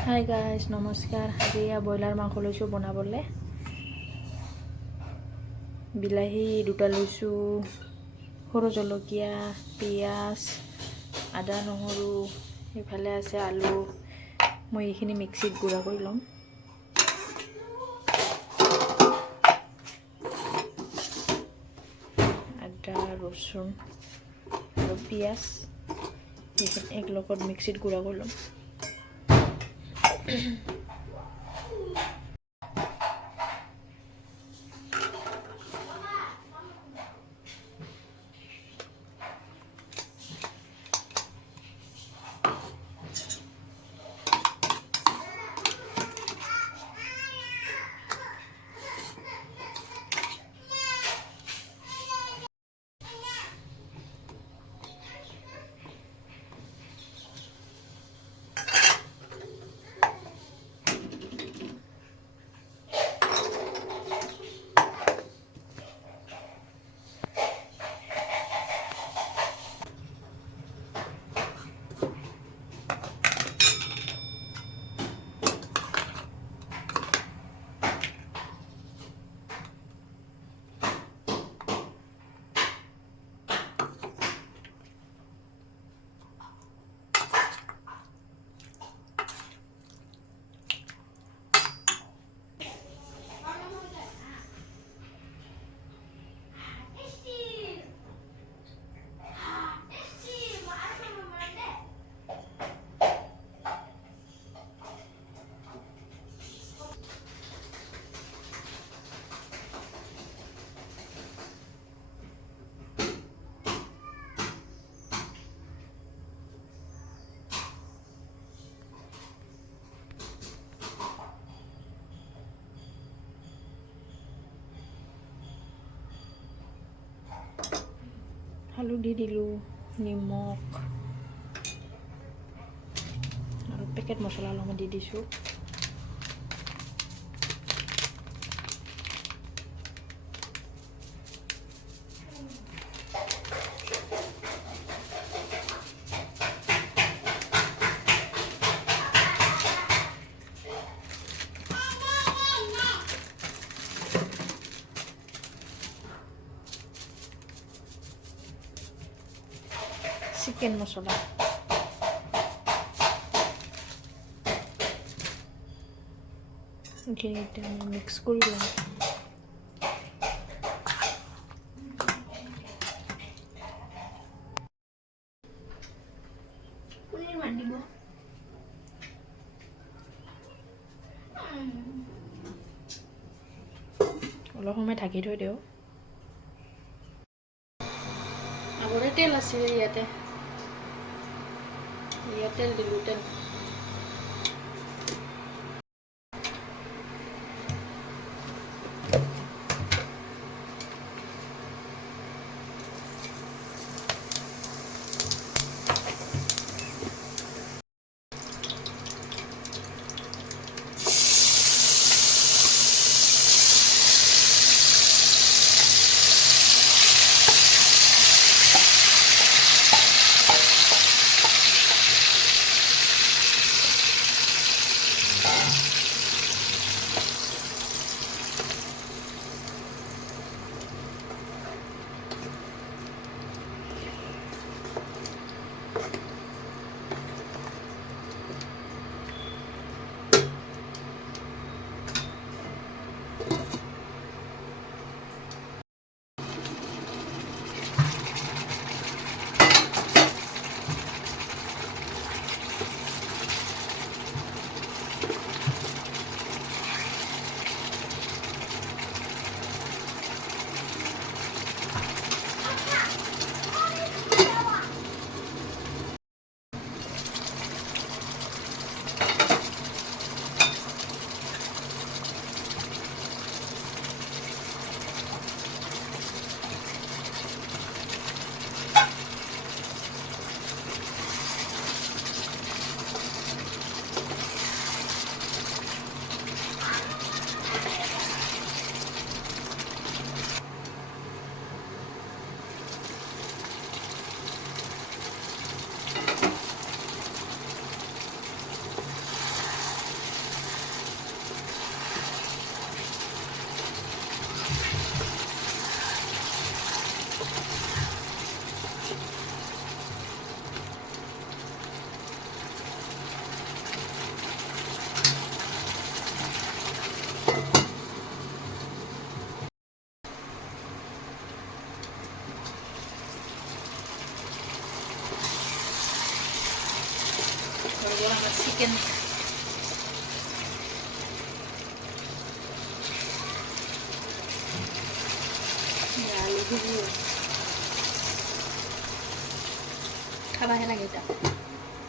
Hi guys নমস্কাৰ। আজি broiler মাংস লৈছোঁ বনাবলৈ। বিলাহী দুটা লৈছোঁ, সৰু জলকীয়া, পিঁয়াজ, আদা নহৰু, এইফালে আছে আলু। মই এইখিনি মিক্সিত গুড়া কৰি ল'ম। আদা ৰচুন আৰু পিঁয়াজ এইখিনি এক লগত মিক্সিত গুড়া কৰি ল'ম। হালধি দিলোঁ, নিমখ আৰু পেকেট মছলা অলপমান দি দিছোঁ। চিকেন মছলা এইখিনি এতিয়া আমি মিক্স কৰি লওঁ। অলপ সময় ঢাকি থৈ দিওঁ। আগতে তেল আছিল ইয়াতে তেল দিলোঁ। তেল চিকেন আলু ভিজিয়ে খাবাহে লাগে এতিয়া